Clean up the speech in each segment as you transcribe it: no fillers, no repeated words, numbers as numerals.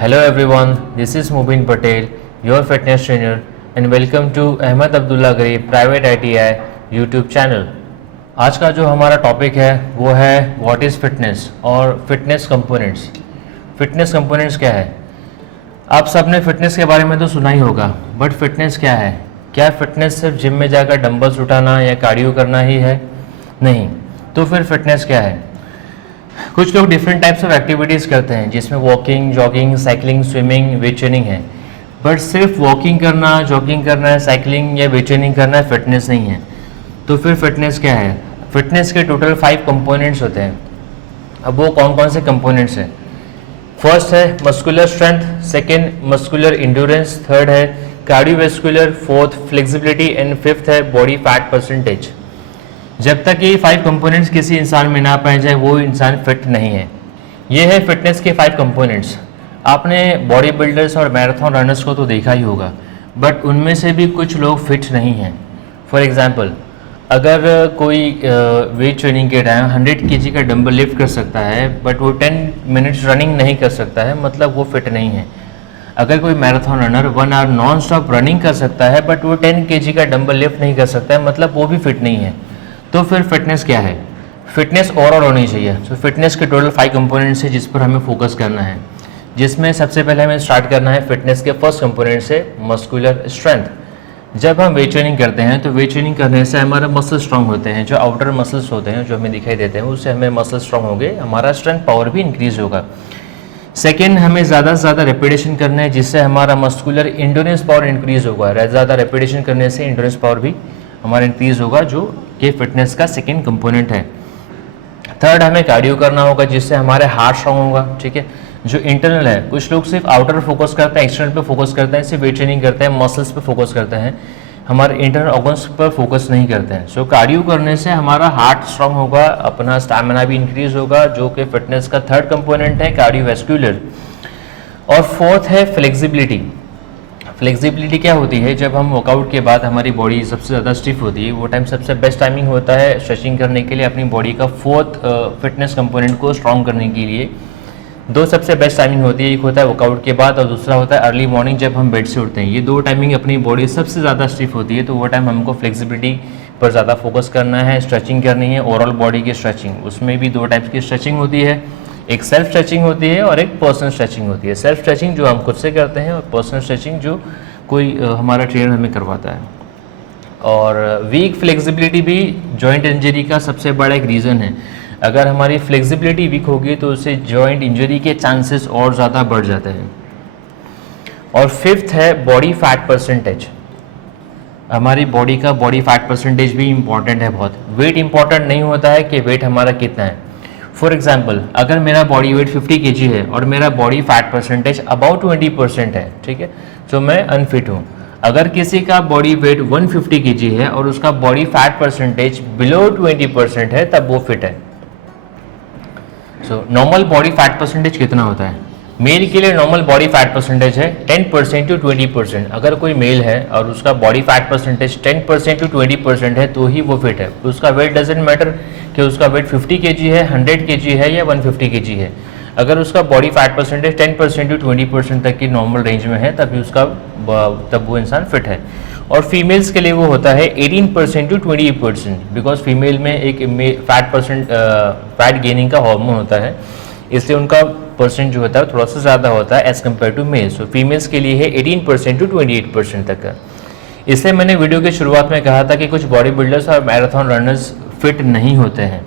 Hello everyone, this is Mubin Patel, your fitness trainer, and welcome to Ahmed Abdullah Gray Private ITI YouTube channel. आज का जो हमारा topic है वो है व्हाट इज़ फिटनेस और फिटनेस कंपोनेंट्स. फिटनेस कंपोनेंट्स क्या है? आप सब ने फिटनेस के बारे में तो सुना ही होगा, बट फिटनेस क्या है? क्या फिटनेस सिर्फ जिम में जाकर डंबल्स उठाना या कार्डियो करना ही है? नहीं. तो फिर फिटनेस क्या है? कुछ लोग डिफरेंट टाइप्स ऑफ एक्टिविटीज़ करते हैं जिसमें walking, jogging, cycling, swimming, weight training है. बट सिर्फ वॉकिंग करना, जॉगिंग करना है, साइकिलिंग या वेट ट्रेनिंग करना है फिटनेस नहीं है. तो फिर फिटनेस क्या है? फिटनेस के टोटल 5 कंपोनेंट्स होते हैं. अब वो कौन कौन से कंपोनेंट्स हैं? फर्स्ट है muscular strength, second muscular endurance, third है cardiovascular, fourth flexibility and fifth है बॉडी फैट परसेंटेज. जब तक ये 5 कंपोनेंट्स किसी इंसान में ना पाए जाए वो इंसान फिट नहीं है. ये है फिटनेस के 5 कंपोनेंट्स. आपने बॉडी बिल्डर्स और मैराथन रनर्स को तो देखा ही होगा, बट उनमें से भी कुछ लोग फिट नहीं हैं. फॉर एग्जांपल, अगर कोई वेट ट्रेनिंग के टाइम 100 kg का डंबल लिफ्ट कर सकता है बट वो 10 मिनट्स रनिंग नहीं कर सकता है, मतलब वो फिट नहीं है. अगर कोई marathon runner 1 hour non stop running कर सकता है बट वो 10 kg का डंबल लिफ्ट नहीं कर सकता है, मतलब वो भी फिट नहीं है. तो फिर फिटनेस क्या है? फिटनेस ओवरऑल होनी चाहिए. तो फिटनेस के टोटल 5 कंपोनेंट्स है जिस पर हमें फोकस करना है, जिसमें सबसे पहले हमें स्टार्ट करना है फिटनेस के फर्स्ट कंपोनेंट से, मस्कुलर स्ट्रेंथ. जब हम वेट ट्रेनिंग करते हैं तो वेट ट्रेनिंग करने से हमारे मसल स्ट्रांग होते हैं. जो आउटर मसल्स होते हैं जो हमें दिखाई देते हैं उससे हमें मसल स्ट्रांग होंगे, हमारा स्ट्रेंथ पावर भी इंक्रीज होगा. सेकेंड, हमें ज़्यादा से ज़्यादा रेपिटेशन करना है जिससे हमारा मस्कुलर इंड्योरेंस पावर इंक्रीज होगा. ज़्यादा रेपिटेशन करने से इंड्योरेंस पावर भी हमारा इंक्रीज होगा, जो कि फिटनेस का सेकेंड कंपोनेंट है. थर्ड, हमें कार्डियो करना होगा जिससे हमारे हार्ट स्ट्रांग होगा. ठीक है, जो इंटरनल है, कुछ लोग सिर्फ आउटर फोकस करते हैं, एक्सटर्नल पे फोकस करते हैं, सिर्फ वेट ट्रेनिंग करते हैं, मसल्स पे फोकस करते हैं, हमारे इंटरनल ऑर्गन्स पर फोकस नहीं करते हैं. सो कार्डियो करने से हमारा हार्ट स्ट्रांग होगा, अपना स्टैमिना भी इंक्रीज होगा, जो कि फिटनेस का थर्ड कंपोनेंट है, कार्डियोवैस्कुलर. और फोर्थ है फ्लेक्सिबिलिटी. फ्लेक्सिबिलिटी क्या होती है? जब हम वर्कआउट के बाद हमारी बॉडी सबसे ज़्यादा स्टिफ होती है, वो टाइम सबसे बेस्ट टाइमिंग होता है स्ट्रेचिंग करने के लिए, अपनी बॉडी का फोर्थ फिटनेस कंपोनेंट को स्ट्रॉन्ग करने के लिए. 2 सबसे बेस्ट टाइमिंग होती है, एक होता है वर्कआउट के बाद और दूसरा होता है अर्ली मॉर्निंग जब हम बेड से उठते हैं. ये 2 टाइमिंग अपनी बॉडी सबसे ज़्यादा स्टिफ होती है, तो वो टाइम हमको फ्लेक्सिबिलिटी पर ज़्यादा फोकस करना है, स्ट्रेचिंग करनी है, ओवरऑल बॉडी की स्ट्रेचिंग. उसमें भी 2 टाइप्स की स्ट्रेचिंग होती है, एक सेल्फ स्ट्रेचिंग होती है और एक पर्सनल स्ट्रेचिंग होती है. सेल्फ स्ट्रेचिंग जो हम खुद से करते हैं और पर्सनल स्ट्रेचिंग जो कोई हमारा ट्रेनर हमें करवाता है. और वीक फ्लेक्सिबिलिटी भी जॉइंट इंजरी का सबसे बड़ा एक रीज़न है. अगर हमारी फ्लेक्सिबिलिटी वीक होगी तो उससे जॉइंट इंजरी के चांसेस और ज़्यादा बढ़ जाते हैं. और फिफ्थ है बॉडी फैट परसेंटेज. हमारी बॉडी का बॉडी फैट परसेंटेज भी इम्पॉर्टेंट है बहुत. वेट इम्पॉर्टेंट नहीं होता है कि वेट हमारा कितना है. फॉर एग्जाम्पल, अगर मेरा बॉडी वेट 50 kg है और मेरा बॉडी फैट परसेंटेज अबाउट 20% है, ठीक है, तो मैं अनफिट हूँ. अगर किसी का बॉडी वेट 150 kg है और उसका बॉडी फैट परसेंटेज बिलो 20% है, तब वो फिट है. So normal body fat percentage कितना होता है? मेल के लिए नॉर्मल बॉडी फैट परसेंटेज है 10% to 20%. अगर कोई मेल है और उसका बॉडी फैट परसेंटेज 10% to 20% है तो ही वो फिट है. उसका वेट डजेंट मैटर कि उसका वेट 50 kg है, 100 kg है या 150 kg है. अगर उसका बॉडी फैट परसेंटेज 10% to 20% तक की नॉर्मल रेंज में है तब वो इंसान फिट है. और फीमेल्स के लिए वो होता है 18% to 20%, बिकॉज फीमेल में एक फैट गेनिंग का हार्मोन होता है, इसलिए उनका परसेंट जो होता है थोड़ा सा ज़्यादा होता है as compare to males. So females के लिए है 18% to 28% तक का. इसलिए मैंने वीडियो की शुरुआत में कहा था कि कुछ बॉडी बिल्डर्स और मैराथन रनर्स फिट नहीं होते हैं,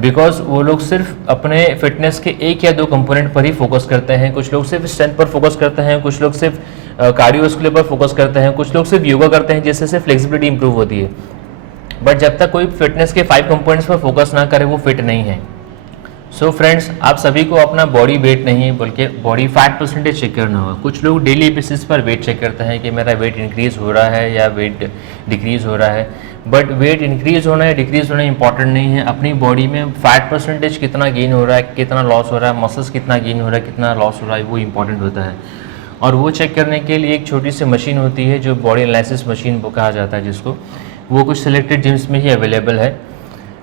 बिकॉज वो लोग सिर्फ अपने फिटनेस के 1 या 2 कंपोनेंट पर ही फोकस करते हैं. कुछ लोग सिर्फ स्ट्रेंथ पर फोकस करते हैं, कुछ लोग सिर्फ कार्डियोवैस्कुलर पर फोकस करते हैं, कुछ लोग सिर्फ योगा करते हैं जिससे सिर्फ फ्लेक्सिबिलिटी इंप्रूव होती है. बट जब तक कोई फिटनेस के 5 कंपोनेंट्स पर फोकस ना करे वो फिट नहीं है. सो फ्रेंड्स, आप सभी को अपना बॉडी वेट नहीं बल्कि बॉडी फैट परसेंटेज चेक करना होगा. कुछ लोग डेली बेसिस पर वेट चेक करते हैं कि मेरा वेट इंक्रीज हो रहा है या वेट डिक्रीज हो रहा है, बट वेट इंक्रीज होना या डिक्रीज होना इंपॉर्टेंट नहीं है. अपनी बॉडी में फैट परसेंटेज कितना गेन हो रहा है, कितना लॉस हो रहा है, मसल्स कितना गेन हो रहा है, कितना लॉस हो रहा है, वो इंपॉर्टेंट होता है. और वो चेक करने के लिए एक छोटी सी मशीन होती है जो बॉडी एनालिसिस मशीन कहा जाता है, जिसको वो कुछ सिलेक्टेड जिम्स में ही अवेलेबल है.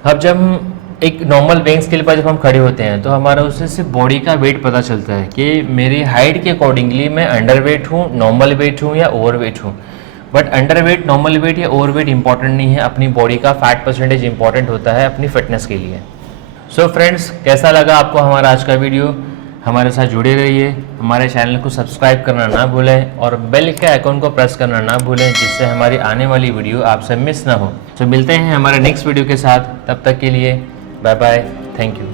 अब जब हम एक नॉर्मल वेइंग स्केल पर जब हम खड़े होते हैं तो हमारा उससे सिर्फ बॉडी का वेट पता चलता है कि मेरी हाइट के अकॉर्डिंगली मैं अंडर वेट हूँ, नॉर्मल वेट हूँ या ओवर वेट हूँ। But under weight, normal weight या ओवर वेट इंपॉर्टेंट नहीं है, अपनी बॉडी का फैट परसेंटेज इंपॉर्टेंट होता है अपनी फिटनेस के लिए। सो फ्रेंड्स, कैसा लगा आपको हमारा आज का वीडियो? हमारे साथ जुड़े रहिए, हमारे चैनल को सब्सक्राइब करना ना भूलें और बेल के आइकॉन को प्रेस करना ना भूलें, जिससे हमारी आने वाली वीडियो आपसे मिस ना हो। तो मिलते हैं हमारे नेक्स्ट वीडियो के साथ, तब तक के लिए बाय बाय, थैंक यू।